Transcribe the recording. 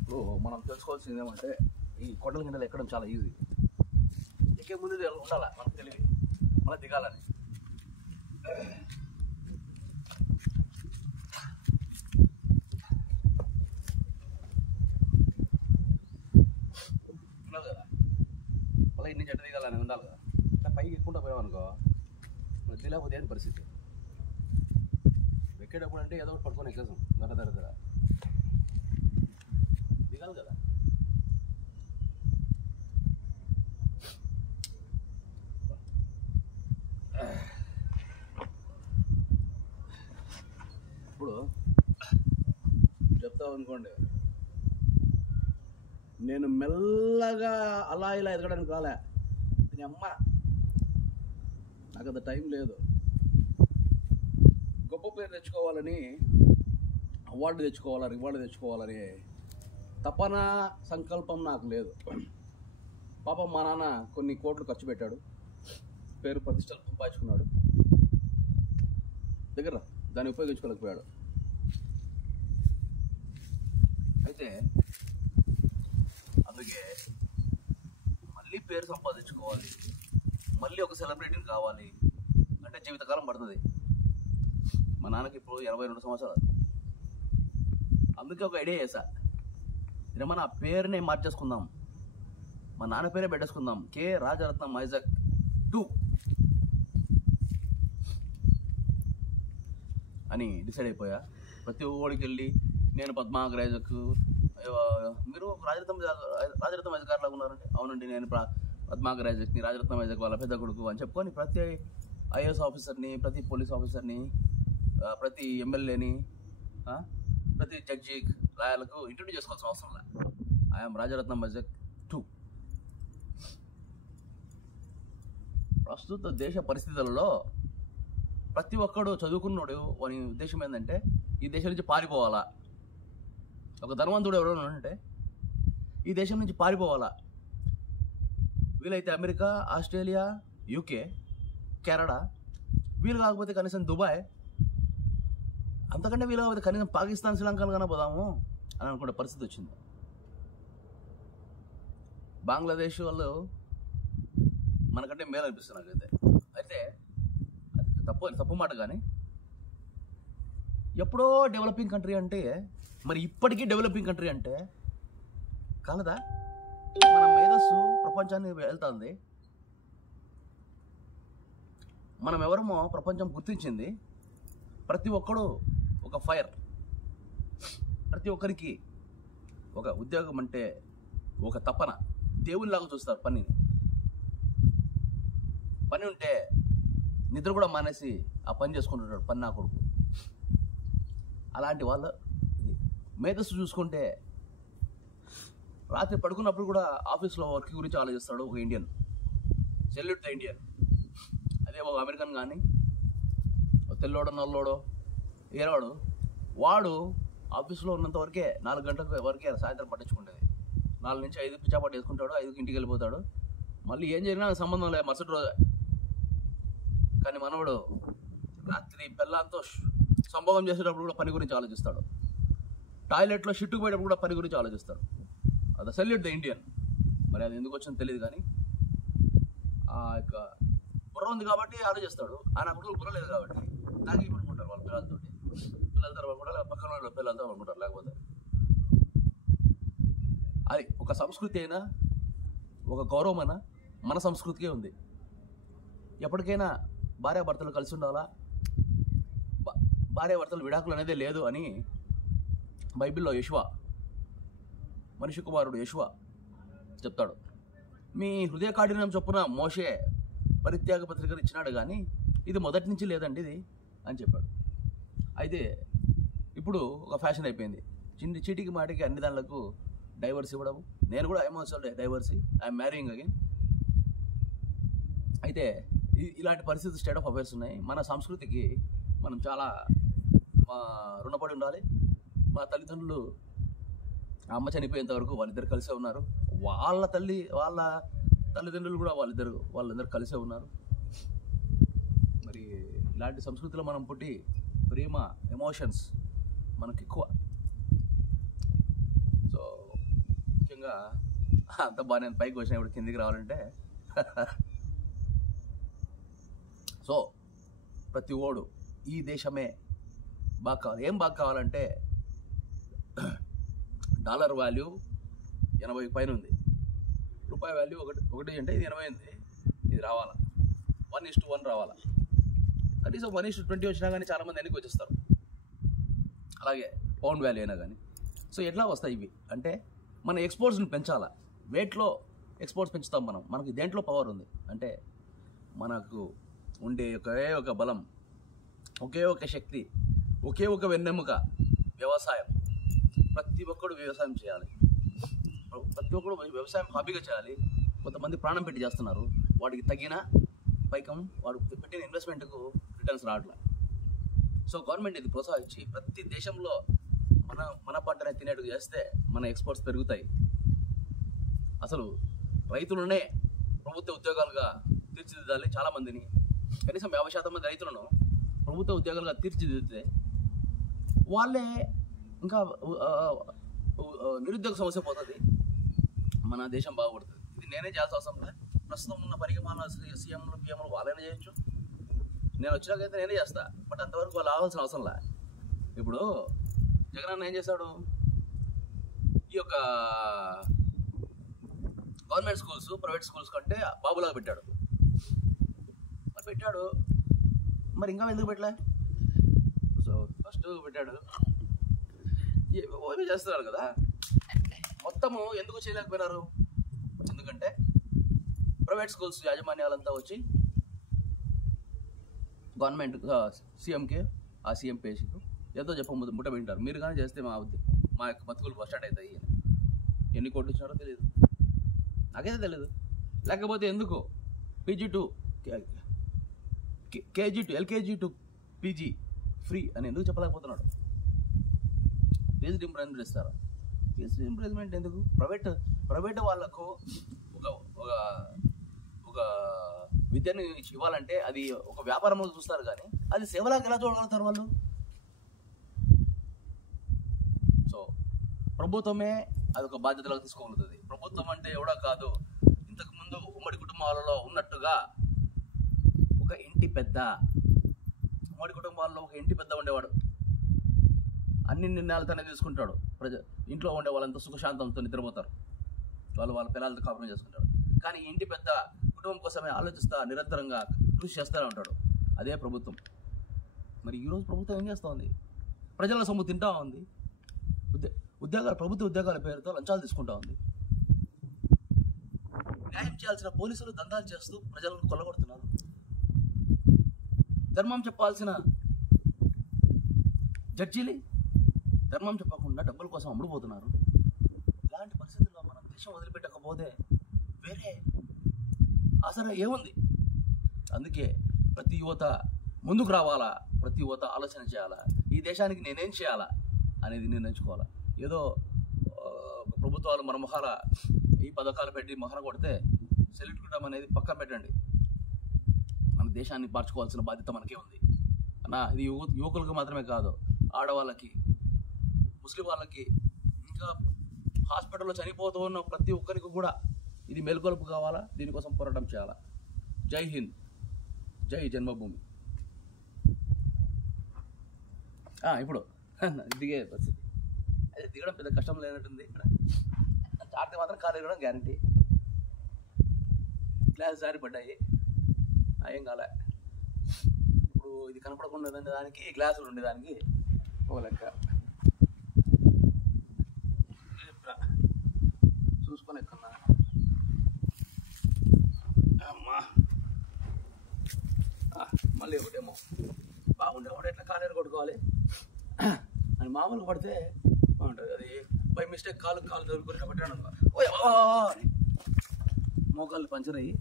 ఇప్పుడు మనం తెలుసుకోవాల్సింది ఏమంటే ఈ కొండల కిందలు ఎక్కడం చాలా ఈజీ. ఎక్కే ముందు ఉండాలి మనకు తెలివి, మళ్ళీ దిగాలని. ఉండాలి కదా, మళ్ళీ ఇన్ని చెట్టు దిగాలని ఉండాలి కదా. అంటే పైకి ఎక్కుంటా పోయామనుకో మనం దిగలేకపోతే ఏంటి పరిస్థితి. ఎక్కేటప్పుడు అంటే ఏదో ఒకటి పట్టుకొని ఎక్కేసాం దగ్గర దిగాలి కదా. ఇప్పుడు చెప్తావు అనుకోండి, నేను మెల్లగా అలా ఇలా ఎదగడానికి రాలే. నీ అమ్మ నాకు అంత టైం లేదు. గొప్ప పేరు తెచ్చుకోవాలని, అవార్డు తెచ్చుకోవాలా, రివార్డు తెచ్చుకోవాలని తపన సంకల్పం నాకు లేదు. పాపం మా నాన్న కొన్ని కోట్లు ఖర్చు పెట్టాడు, పేరు ప్రతిష్టలు సంపాదించుకున్నాడు, దగ్గర దాన్ని ఉపయోగించుకోలేకపోయాడు. అయితే అందుకే మళ్ళీ పేరు సంపాదించుకోవాలి, మళ్ళీ ఒక సెలబ్రిటీని కావాలి అంటే జీవితకాలం పడుతుంది. మా నాన్నకి ఇప్పుడు 82 సంవత్సరాలు. అందుకే ఒక ఐడియా చేశా, ఏమో నా పేరునే మార్చేసుకుందాం, మా నాన్న పేరే పెట్టేసుకుందాం, కె రాజరత్నం ఐజాక్ 2 అని డిసైడ్ అయిపోయా. ప్రతి ఓడికి వెళ్ళి నేను పద్మాగర్ ఐజాక్, మీరు రాజరత్నం ఐజాక్ లాగా ఉన్నారంటే, అవునండి నేను పద్మాగర్ ఐజాక్ని, రాజరత్నం ఐజాక్ వాళ్ళ పెద్ద కొడుకు అని చెప్పుకొని ప్రతి ఐఏఎస్ ఆఫీసర్ని, ప్రతి పోలీస్ ఆఫీసర్ని, ప్రతి ఎమ్మెల్యేని, ప్రతి జడ్జి, లాయర్లకు ఇంట్రడ్యూస్ చేసుకోవాల్సిన అవసరం లేదు. I'm Rajaratnam Isaac 2. ప్రస్తుత దేశ పరిస్థితులలో ప్రతి ఒక్కడు చదువుకున్నాడు వాని ఉద్దేశం ఏంటంటే ఈ దేశం నుంచి పారిపోవాలా. ఒక ధనవంతుడు ఎవరైనా అంటే ఈ దేశం నుంచి పారిపోవాలా, వీలైతే అమెరికా, ఆస్ట్రేలియా, యూకే, కెనడా, వీలు కాకపోతే కనీసం దుబాయ్, అంతకంటే వీలు కాకపోతే కనీసం పాకిస్తాన్, శ్రీలంకలు కన్నా పోదాము అని అనుకునే పరిస్థితి వచ్చింది. బంగ్లాదేశ్ వాళ్ళు మనకంటే మేలు అనిపిస్తుంది నాకైతే. అయితే అది తప్పు మాట. కానీ ఎప్పుడో డెవలపింగ్ కంట్రీ అంటే మరి ఇప్పటికీ డెవలపింగ్ కంట్రీ అంటే కాలదా? మన మేధస్సు ప్రపంచాన్ని వెళ్తుంది. మనం ఎవరమో ప్రపంచం గుర్తించింది. ప్రతి ఒక్కడు ఒక ఫైర్, ప్రతి ఒక్కరికి ఒక ఉద్యోగం అంటే ఒక తపన, దేవునిలాగా చూస్తారు పనిని. పని ఉంటే నిద్ర కూడా మానేసి ఆ పని చేసుకుంటున్నాడు పని నా కొడుకు. అలాంటి వాళ్ళు మేధస్సు చూసుకుంటే రాత్రి పడుకున్నప్పుడు కూడా ఆఫీస్లో వర్క్ గురించి ఆలోచిస్తాడు ఒక ఇండియన్. Salute the Indian. అదే ఒక అమెరికన్ కానీ తెల్లోడో నల్లోడో ఏరాడు, వాడు ఆఫీస్లో ఉన్నంత వరకే 4 గంటల వరకే సాయంత్రం పట్టించుకుంటుంది. 4 నుంచి 5 పిచ్చాపాటు వేసుకుంటాడు, 5కి ఇంటికి వెళ్ళిపోతాడు. మళ్ళీ ఏం జరిగినా సంబంధం లేదు మరుసటి రోజు. కానీ మనవాడు రాత్రి పిల్లలతో సంభోగం చేసేటప్పుడు కూడా పని గురించి ఆలోచిస్తాడు, టాయిలెట్లో షిట్టుకు పోయేటప్పుడు కూడా పని గురించి ఆలోచిస్తాడు. అది సెల్యూట్ ద ఇండియన్. మరి అది ఎందుకు వచ్చిందో తెలియదు, కానీ ఆ యొక్క బుర్ర ఉంది కాబట్టి ఆలోచిస్తాడు. ఆయన కొడుకులు బుర్ర లేదు కాబట్టి తాగి పడుకుంటారు వాళ్ళ పిల్లలతో, పిల్లలతో పడుకుంటారు, పక్కన వాళ్ళ పిల్లలతో పడుకుంటారు. లేకపోతే అది ఒక సంస్కృతి అయినా ఒక గౌరవమైనా మన సంస్కృతికే ఉంది. ఎప్పటికైనా భార్యాభర్తలు కలిసి ఉండాలా, భార్యాభర్తలు విడాకులు అనేదే లేదు అని బైబిల్లో యెషువ, మనిషి కుమారుడు యెషువ చెప్తాడు. మీ హృదయ కాఠిన్యం చొప్పున మోషే పరిత్యాగ పత్రికలు ఇచ్చినాడు, కానీ ఇది మొదటి నుంచి లేదండి ఇది అని చెప్పాడు. అయితే ఇప్పుడు ఒక ఫ్యాషన్ అయిపోయింది, చీటికి మాటికి అన్ని దానిలకు డైవర్స్ ఇవ్వడం. నేను కూడా I'm also divorcee, I'm marrying again. అయితే ఇలాంటి పరిస్థితి స్టేట్ ఆఫ్ అఫైర్స్ ఉన్నాయి. మన సంస్కృతికి మనం చాలా రుణపడి ఉండాలి. మా తల్లిదండ్రులు అమ్మ చనిపోయేంత వరకు వాళ్ళిద్దరు కలిసే ఉన్నారు, వాళ్ళ తల్లిదండ్రులు కూడా వాళ్ళందరూ కలిసే ఉన్నారు. మరి ఇలాంటి సంస్కృతిలో మనం పుట్టి ప్రేమ, ఎమోషన్స్ మనకు ఎక్కువ. సో ముఖ్యంగా అంత బాగా నేను పైకి వచ్చినప్పుడు కిందికి రావాలంటే సో ప్రతి ఓడు ఈ దేశమే బాగా కావాలి. ఏం బాగా కావాలంటే డాలర్ వాల్యూ 80 పైన ఉంది, రూపాయి వాల్యూ ఒకటి అంటే ఇది 80 ఉంది, ఇది రావాలా 1:1 రావాలా. కనీసం 1:20 వచ్చినా కానీ చాలామంది వెనక్కి వచ్చేస్తారు. అలాగే పౌండ్ వాల్యూ అయినా కానీ. సో ఎట్లా వస్తాయి ఇవి అంటే మన ఎక్స్పోర్ట్స్ని పెంచాలా. వేట్లో ఎక్స్పోర్ట్స్ పెంచుతాం మనం. మనకి దేంట్లో పవర్ ఉంది అంటే మనకు ఉండే ఒకే ఒక బలం, ఒకే ఒక శక్తి, ఒకే ఒక వెన్నెముక వ్యవసాయం. ప్రతి ఒక్కడు వ్యవసాయం చేయాలి. ప్రతి ఒక్కడు వ్యవసాయం హాబీగా చేయాలి. కొంతమంది ప్రాణం పెట్టి చేస్తున్నారు, వాడికి తగిన పైకం వాడు పెట్టిన ఇన్వెస్ట్మెంట్కు రిటర్న్స్ రావట్లేదు. సో గవర్నమెంట్ ఇది ప్రోత్సహించి ప్రతి దేశంలో మన పంటనే తినేట్టు చేస్తే మన ఎక్స్పోర్ట్స్ పెరుగుతాయి. అసలు రైతులనే ప్రభుత్వ ఉద్యోగాలుగా తీర్చిదిద్దాలి. చాలామందిని కనీసం 50% మంది రైతులను ప్రభుత్వ ఉద్యోగాలుగా తీర్చిదిద్దితే వాళ్ళే ఇంకా నిరుద్యోగ సమస్య పోతుంది, మన దేశం బాగుపడుతుంది. ఇది నేనే చేయాల్సిన అవసరం లేదు. ప్రస్తుతం ఉన్న పరిగమాన సీఎంలు పిఎంలు వాళ్ళైనా చేయొచ్చు, నేను వచ్చినాకైతే నేనే చేస్తా. బట్ అంతవరకు వాళ్ళు ఆవాల్సిన అవసరం లే. ఇప్పుడు జగనన్న ఏం చేశాడు, ఈ యొక్క గవర్నమెంట్ స్కూల్స్ ప్రైవేట్ స్కూల్స్ కంటే బాబులాగా పెట్టాడు. మరి ఇంకా ఎందుకు పెట్టలే? సో ఫస్ట్ పెట్టాడు, ఏమీ చేస్తున్నారు కదా, మొత్తము ఎందుకు చేయలేకపోయినారు? ఎందుకంటే ప్రైవేట్ స్కూల్స్ యాజమాన్యాలంతా వచ్చి గవర్నమెంట్ సీఎంకి ఆ సీఎం పేషకు ఎంతో ముట్ట వింటారు. మీరు కానీ చేస్తే మా యొక్క బతుకులు స్టార్ట్ అవుతాయి. ఎన్ని కోట్లు ఇచ్చినారో తెలియదు, నాకైతే తెలియదు. లేకపోతే ఎందుకు PG to KG to LKG to PG free అని ఎందుకు చెప్పలేకపోతున్నాడు? ఫీజు రింబర్స్మెంట్ ఇస్తారా? ఫీజు రింబర్స్మెంట్ ఎందుకు? ప్రైవేట్ వాళ్ళకు ఒక విద్యను ఇవ్వాలంటే అది ఒక వ్యాపారంలో చూస్తారు, కానీ అది సేవలాగా ఎలా చూడగలుగుతారు వాళ్ళు? సో ప్రభుత్వమే అదొక బాధ్యతలకు తీసుకోగలుగుతుంది. ప్రభుత్వం అంటే ఎవడో కాదు, ఇంతకుముందు ఉమ్మడి కుటుంబాలలో ఉన్నట్టుగా ఒక ఇంటి పెద్ద, ఉమ్మడి కుటుంబాల్లో ఒక ఇంటి పెద్ద ఉండేవాడు. అన్ని నిర్ణయాలు తనే తీసుకుంటాడు. ఇంట్లో ఉండే వాళ్ళంతా సుఖశాంతంతో నిద్రపోతారు, వాళ్ళ పిల్లలతో కాపురం చేసుకుంటాడు. కానీ ఇంటి పెద్ద కుటుంబం కోసమే ఆలోచిస్తా నిరంతరంగా కృషి చేస్తూనే ఉంటాడు. అదే ప్రభుత్వం. మరి ఈరోజు ప్రభుత్వం ఏం చేస్తూ ఉంది? ప్రజల సొమ్ము తింటా ఉంది, ప్రభుత్వ ఉద్యోగాల పేరుతో లంచాలు తీసుకుంటా ఉంది. న్యాయం చేయాల్సిన పోలీసులు దందాలు చేస్తూ ప్రజలను కొల్లగొడుతున్నారు. ధర్మం చెప్పాల్సిన జడ్జీలు ధర్మం చెప్పకుండా డబ్బుల కోసం అమ్ముడుపోతున్నారు. ఇలాంటి పరిస్థితుల్లో మనం దేశం వదిలిపెట్టకపోతే వేరే ఆసరా ఏముంది? అందుకే ప్రతి యువత ముందుకు రావాలా, ప్రతి యువత ఆలోచన చేయాలా, ఈ దేశానికి నేనేం చేయాలా అనేది నిర్ణయించుకోవాలా. ఏదో ప్రభుత్వాలు మన మొహాల ఈ పథకాలు పెట్టి మొహన కొడితే సెల్యూట్ కొట్టడం అనేది పక్కన పెట్టండి. మన దేశాన్ని మార్చుకోవాల్సిన బాధ్యత మనకే ఉంది అన్న. ఇది యువకులకు మాత్రమే కాదు, ఆడవాళ్ళకి, ముస్లిం వాళ్ళకి, ఇంకా హాస్పిటల్లో చనిపోతూ ఉన్న ప్రతి ఒక్కరికి కూడా ఇది మేల్కొలుపు కావాలా. దీనికోసం పోరాటం చేయాలా. జై హింద్, జై జన్మభూమి. ఇప్పుడు దిగే పరిస్థితి, అది దిగడం పెద్ద కష్టం లేనట్టుంది. ఇక్కడ ఆడితే మాత్రం కాలు ఎగడం గ్యారంటీ. గ్లాస్ జారి పడ్డాయి, ఏం కాలే. ఇప్పుడు ఇది కనపడకుండా ఉండేదానికి, గ్లాసులు ఉండేదానికి ఓ లెక్క. చూసుకొని ఎక్కన్నా అమ్మా. మళ్ళీ ఒకటేమో బాగుండేవాడు ఎట్లా కాలేరు కొట్టుకోవాలి అని మామూలుగా పడితే బాగుంటుంది. అది బై మిస్టేక్ కాలు తగులుకొని పెట్టాను, మోకాళ్ళు పంచర్ అయ్యి